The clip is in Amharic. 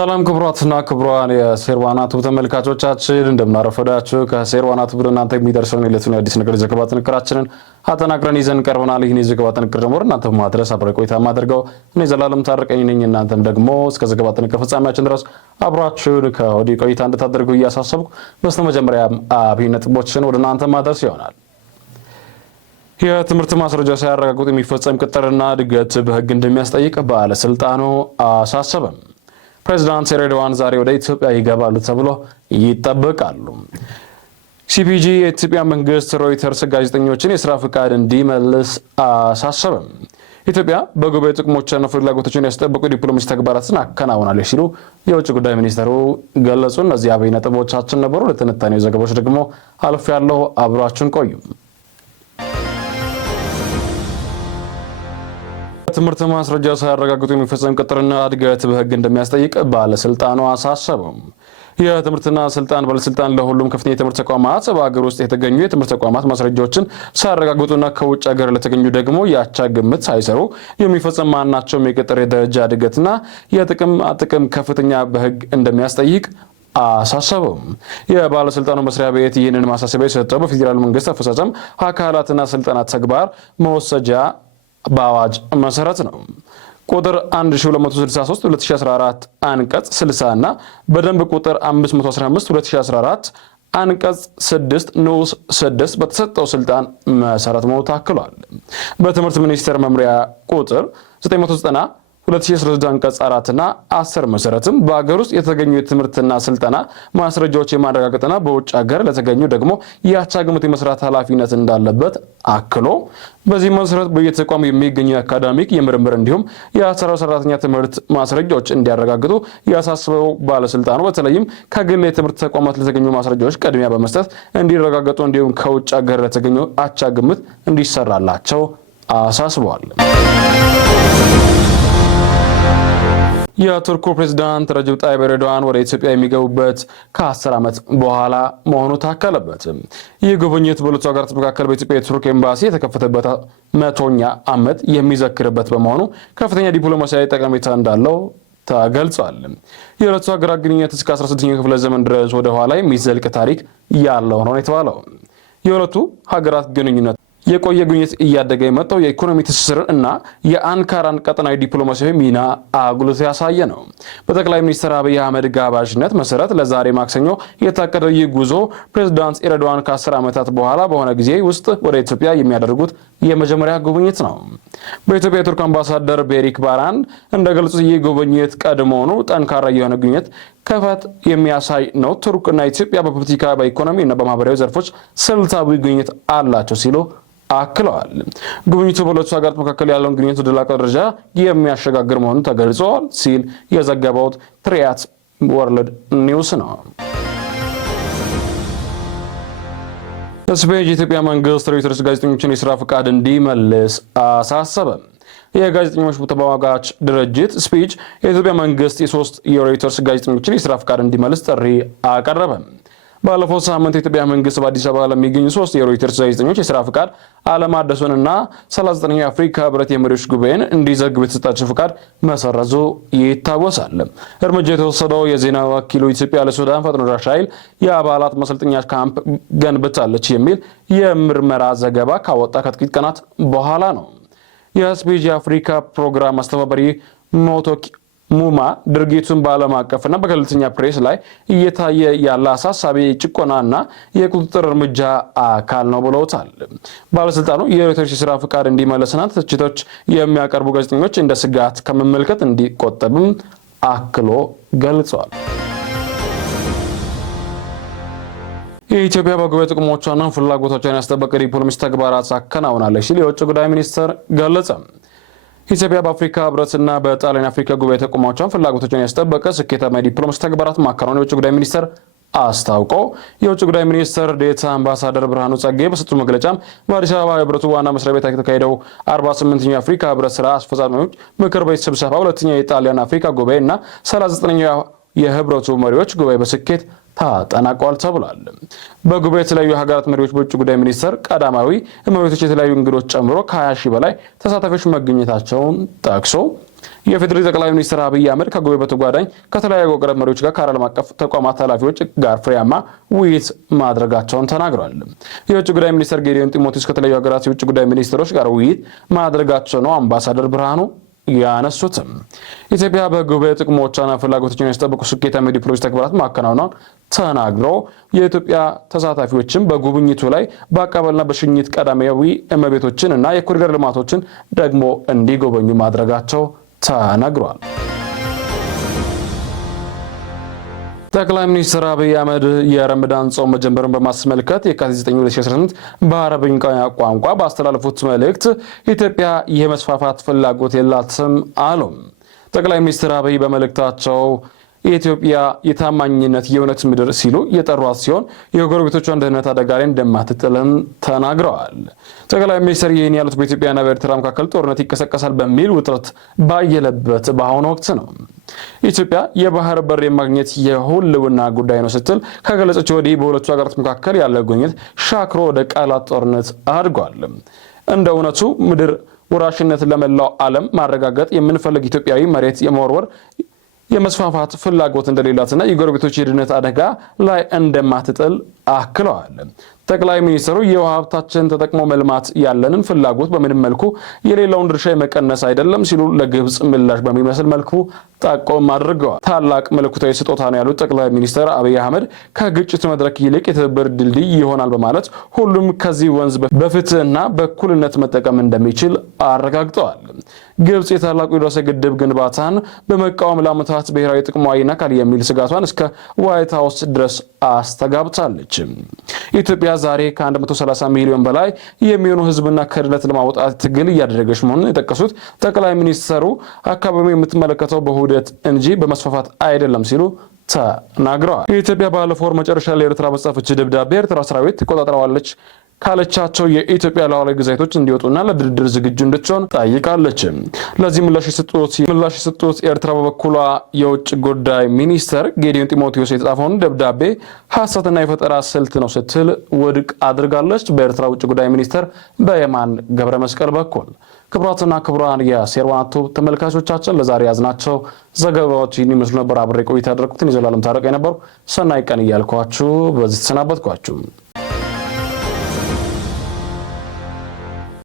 ሰላም ክቡራትና ክቡራን የሴርዋና ቱብ ተመልካቾቻችን እንደምናረፈዳችሁ ከሴርዋና ቱብ እናንተ የሚደርሰውን የዕለቱን አዲስ ነገር ዘገባ ጥንቅራችንን አጠናቅረን ይዘን ቀርበናል። ይህን የዘገባ ጥንቅር ደግሞ እናንተ ማድረስ አብሬ ቆይታ ማድረገው እኔ ዘላለም ታረቀኝ ነኝ። እናንተም ደግሞ እስከ ዘገባ ጥንቅር ፍጻሜያችን ድረስ አብራችሁን ከወዲህ ቆይታ እንድታደርጉ እያሳሰብኩ በስተመጀመሪያ አብይ ነጥቦችን ወደ እናንተ ማድረስ ይሆናል። የትምህርት ማስረጃ ሳያረጋግጡ የሚፈጸም ቅጥርና እድገት በሕግ እንደሚያስጠይቅ ባለስልጣኑ አሳሰበም። ፕሬዝዳንት ኤርዶዋን ዛሬ ወደ ኢትዮጵያ ይገባሉ ተብሎ ይጠበቃሉ። ሲፒጂ የኢትዮጵያ መንግስት ሮይተርስ ጋዜጠኞችን የሥራ ፍቃድ እንዲመልስ አሳሰበም። ኢትዮጵያ በጉባኤ ጥቅሞችና ፍላጎቶችን ያስጠበቁ ዲፕሎማሲ ተግባራትን አከናውናለች ሲሉ የውጭ ጉዳይ ሚኒስትሩ ገለጹ። እነዚህ አበይ ነጥቦቻችን ነበሩ። ለትንታኔው ዘገባዎች ደግሞ አልፍ ያለው አብራችሁን ቆዩ። ትምህርት ማስረጃ ሳያረጋግጡ የሚፈጸም ቅጥርና እድገት በሕግ እንደሚያስጠይቅ ባለስልጣኑ አሳሰቡ። የትምህርትና ስልጣን ባለስልጣን ለሁሉም ከፍተኛ የትምህርት ተቋማት በአገር ውስጥ የተገኙ የትምህርት ተቋማት ማስረጃዎችን ሳያረጋግጡና ከውጭ ሀገር ለተገኙ ደግሞ የአቻ ግምት ሳይሰሩ የሚፈጸም ማናቸውም የቅጥር የደረጃ እድገትና የጥቅም ከፍተኛ በሕግ እንደሚያስጠይቅ አሳሰበም። የባለስልጣኑ መስሪያ ቤት ይህንን ማሳሰቢያ የሰጠው በፌዴራል መንግስት አፈጻጸም አካላትና ስልጣናት ተግባር መወሰጃ በአዋጅ መሰረት ነው። ቁጥር 1263 2014 አንቀጽ 60 እና በደንብ ቁጥር 515 2014 አንቀጽ 6 ንዑስ 6 በተሰጠው ስልጣን መሰረት መሆኑ ታክሏል። በትምህርት ሚኒስቴር መምሪያ ቁጥር 990 2016 አንቀጽ 4 እና 10 መሰረትም በአገር ውስጥ የተገኙ የትምህርትና ስልጠና ማስረጃዎች የማረጋገጥና በውጭ ሀገር ለተገኙ ደግሞ የአቻ ግምት የመስራት ኃላፊነት እንዳለበት አክሎ በዚህ መሰረት በየተቋሙ የሚገኙ የአካዳሚክ የምርምር እንዲሁም የአሰራር ሰራተኛ ትምህርት ማስረጃዎች እንዲያረጋግጡ ያሳስበው ባለስልጣኑ በተለይም ከግል የትምህርት ተቋማት ለተገኙ ማስረጃዎች ቅድሚያ በመስጠት እንዲረጋገጡ እንዲሁም ከውጭ ሀገር ለተገኙ አቻ ግምት እንዲሰራላቸው አሳስበዋል። የቱርኩ ፕሬዝዳንት ረጀብ ጣይብ ኤርዶዋን ወደ ኢትዮጵያ የሚገቡበት ከ10 ዓመት በኋላ መሆኑ ታከለበት። ይህ ጉብኝት በሁለቱ ሀገራት መካከል በኢትዮጵያ የቱርክ ኤምባሲ የተከፈተበት 100ኛ ዓመት የሚዘክርበት በመሆኑ ከፍተኛ ዲፕሎማሲያዊ ጠቀሜታ እንዳለው ተገልጿል። የሁለቱ ሀገራት ግንኙነት እስከ 16ኛው ክፍለ ዘመን ድረስ ወደ ኋላ የሚዘልቅ ታሪክ ያለው ነው የተባለው። የሁለቱ ሀገራት ግንኙነት የቆየ ግንኙነት እያደገ የመጣው የኢኮኖሚ ትስስር እና የአንካራን ቀጠናዊ ዲፕሎማሲያዊ ሚና አጉልቶ ያሳየ ነው። በጠቅላይ ሚኒስትር አብይ አህመድ ጋባዥነት መሰረት ለዛሬ ማክሰኞ የታቀደው ይህ ጉዞ ፕሬዝዳንት ኤርዶዋን ከ10 ዓመታት በኋላ በሆነ ጊዜ ውስጥ ወደ ኢትዮጵያ የሚያደርጉት የመጀመሪያ ጉብኝት ነው። በኢትዮጵያ የቱርክ አምባሳደር ቤሪክ ባራን እንደገለጹት ይህ ጉብኝት ቀድሞውኑ ጠንካራ የሆነ ግንኙነት ከፈት የሚያሳይ ነው። ቱርክና ኢትዮጵያ በፖለቲካ፣ በኢኮኖሚ እና በማህበራዊ ዘርፎች ስልታዊ ግንኙነት አላቸው ሲሉ አክለዋል። ጉብኝቱ በሁለቱ ሀገራት መካከል ያለውን ግንኙነት ወደ ላቀ ደረጃ የሚያሸጋግር መሆኑን ተገልጿል ሲል የዘገበው ትሪያት ወርልድ ኒውስ ነው። ስፔን የኢትዮጵያ መንግስት ሮይተርስ ጋዜጠኞችን የሥራ ፍቃድ እንዲመልስ አሳሰበ። የጋዜጠኞች ተሟጋች ድርጅት ስፒች የኢትዮጵያ መንግስት የሶስት የሮይተርስ ጋዜጠኞችን የሥራ ፍቃድ እንዲመልስ ጥሪ አቀረበ። ባለፈው ሳምንት የኢትዮጵያ መንግስት በአዲስ አበባ ለሚገኙ 3 የሮይተርስ ጋዜጠኞች የሥራ ፍቃድ አለማደሱንና 39ኛው የአፍሪካ ህብረት የመሪዎች ጉባኤን እንዲዘግብ የተሰጣቸው ፍቃድ መሰረዙ ይታወሳል። እርምጃ የተወሰደው የዜና ወኪሉ ኢትዮጵያ ለሱዳን ፈጥኖ ደራሽ ኃይል የአባላት ማሰልጠኛ ካምፕ ገንብታለች የሚል የምርመራ ዘገባ ካወጣ ከጥቂት ቀናት በኋላ ነው። የኤስፒጂ አፍሪካ ፕሮግራም አስተባባሪ ሞቶኪ ሙማ ድርጊቱን በዓለም አቀፍና በገለልተኛ ፕሬስ ላይ እየታየ ያለ አሳሳቢ ጭቆናና የቁጥጥር እርምጃ አካል ነው ብለውታል። ባለስልጣኑ የሮይተርስ የሥራ ፍቃድ እንዲመለስና ትችቶች የሚያቀርቡ ጋዜጠኞች እንደ ስጋት ከመመልከት እንዲቆጠብም አክሎ ገልጿል። የኢትዮጵያ በጉባኤ ጥቅሞቿና ፍላጎቶቿን ያስጠበቀ ዲፕሎማሲ ተግባራት አከናውናለች ሲል የውጭ ጉዳይ ሚኒስትር ገለጸ። ኢትዮጵያ በአፍሪካ ህብረትና በጣሊያን አፍሪካ ጉባኤ ተቋሞቿን ፍላጎቶቿን ያስጠበቀ ስኬታማ ዲፕሎማሲ ተግባራት ማከናወን የውጭ ጉዳይ ሚኒስትር አስታውቀው የውጭ ጉዳይ ሚኒስትር ዴታ አምባሳደር ብርሃኑ ጸጋዬ በሰጡት መግለጫም በአዲስ አበባ ህብረቱ ዋና መስሪያ ቤት የተካሄደው 48ኛው የአፍሪካ ህብረት ስራ አስፈጻሚዎች ምክር ቤት ስብሰባ፣ ሁለተኛው የጣሊያን አፍሪካ ጉባኤ እና 39ኛው የህብረቱ መሪዎች ጉባኤ በስኬት ተጠናቋል ተብሏል። በጉባኤው የተለያዩ ሀገራት መሪዎች፣ በውጭ ጉዳይ ሚኒስትር ቀዳማዊ እመቤቶች፣ የተለያዩ እንግዶች ጨምሮ ከ20 ሺህ በላይ ተሳታፊዎች መገኘታቸውን ጠቅሶ የፌዴራል ጠቅላይ ሚኒስትር አብይ አህመድ ከጉባኤው በተጓዳኝ ከተለያዩ አገራት መሪዎች ጋር ከዓለም አቀፍ ተቋማት ኃላፊዎች ጋር ፍሬያማ ውይይት ማድረጋቸውን ተናግረዋል። የውጭ ጉዳይ ሚኒስትር ጌዲዮን ጢሞቴዎስ ከተለያዩ ሀገራት የውጭ ጉዳይ ሚኒስትሮች ጋር ውይይት ማድረጋቸው ነው አምባሳደር ብርሃኑ ያነሱትም። ኢትዮጵያ በጉባኤ ጥቅሞቿና ፍላጎቶቿን ያስጠበቁ ስኬታማ ዲፕሎማሲ ተግባራት ማከናወኗን ተናግረው የኢትዮጵያ ተሳታፊዎችም በጉብኝቱ ላይ በአቀባበልና በሽኝት ቀዳማዊ እመቤቶችን እና የኮሪደር ልማቶችን ደግሞ እንዲጎበኙ ማድረጋቸው ተናግሯል። ጠቅላይ ሚኒስትር አብይ አህመድ የረመዳን ጾም መጀመሩን በማስመልከት የካቲት 9 2018 በአረብኛ ቋንቋ ባስተላለፉት መልእክት ኢትዮጵያ የመስፋፋት ፍላጎት የላትም አሉ። ጠቅላይ ሚኒስትር አብይ በመልእክታቸው የኢትዮጵያ የታማኝነት የእውነት ምድር ሲሉ የጠሯት ሲሆን የጎረቤቶቿን ደህንነት አደጋ ላይ እንደማትጥልም ተናግረዋል። ጠቅላይ ሚኒስትር ይህን ያሉት በኢትዮጵያና በኤርትራ መካከል ጦርነት ይቀሰቀሳል በሚል ውጥረት ባየለበት በአሁኑ ወቅት ነው። ኢትዮጵያ የባህር በር የማግኘት የሁልውና ጉዳይ ነው ስትል ከገለጸች ወዲህ በሁለቱ ሀገራት መካከል ያለው ግንኙነት ሻክሮ ወደ ቃላት ጦርነት አድጓል። እንደ እውነቱ ምድር ወራሽነት ለመላው ዓለም ማረጋገጥ የምንፈልግ ኢትዮጵያዊ መሬት የመወርወር የመስፋፋት ፍላጎት እንደሌላትና የጎረቤቶች የደህንነት አደጋ ላይ እንደማትጥል አክለዋል። ጠቅላይ ሚኒስትሩ የውሃ ሀብታችን ተጠቅሞ መልማት ያለንን ፍላጎት በምንም መልኩ የሌላውን ድርሻ የመቀነስ አይደለም ሲሉ ለግብጽ ምላሽ በሚመስል መልኩ ጠቆም አድርገዋል። ታላቅ መለኮታዊ ስጦታ ነው ያሉት ጠቅላይ ሚኒስትር አብይ አህመድ ከግጭት መድረክ ይልቅ የትብብር ድልድይ ይሆናል በማለት ሁሉም ከዚህ ወንዝ በፍትህና በእኩልነት መጠቀም እንደሚችል አረጋግጠዋል። ግብጽ የታላቁ የህዳሴ ግድብ ግንባታን በመቃወም ለዓመታት ብሔራዊ ጥቅሟ ይነካል የሚል ስጋቷን እስከ ዋይት ሃውስ ድረስ አስተጋብታለች። ኢትዮጵያ ዛሬ ከ130 ሚሊዮን በላይ የሚሆኑ ህዝብና ከድህነት ለማውጣት ትግል እያደረገች መሆኑን የጠቀሱት ጠቅላይ ሚኒስትሩ አካባቢው የምትመለከተው በውህደት እንጂ በመስፋፋት አይደለም ሲሉ ተናግረዋል። የኢትዮጵያ ባለፈው ወር መጨረሻ ላይ ኤርትራ በጻፈችው ደብዳቤ ኤርትራ ሰራዊት ትቆጣጠረዋለች ካለቻቸው የኢትዮጵያ ሉዓላዊ ግዛቶች እንዲወጡና ለድርድር ዝግጁ እንድትሆን ጠይቃለች። ለዚህ ምላሽ የሰጡት ኤርትራ በበኩሏ የውጭ ጉዳይ ሚኒስትር ጌዲዮን ጢሞቴዎስ የተጻፈውን ደብዳቤ ሐሰትና የፈጠራ ስልት ነው ስትል ውድቅ አድርጋለች። በኤርትራ ውጭ ጉዳይ ሚኒስትር በየማነ ገብረ መስቀል በኩል ክቡራትና ክቡራን የሴርዋናቱ ተመልካቾቻችን ለዛሬ ያዝናቸው ዘገባዎች ይህን ይመስሉ ነበር። አብሬ ቆይታ ያደረኩትን የዘላለም ታረቀ የነበሩ ሰናይ ቀን እያልኳችሁ በዚህ ተሰናበትኳችሁ።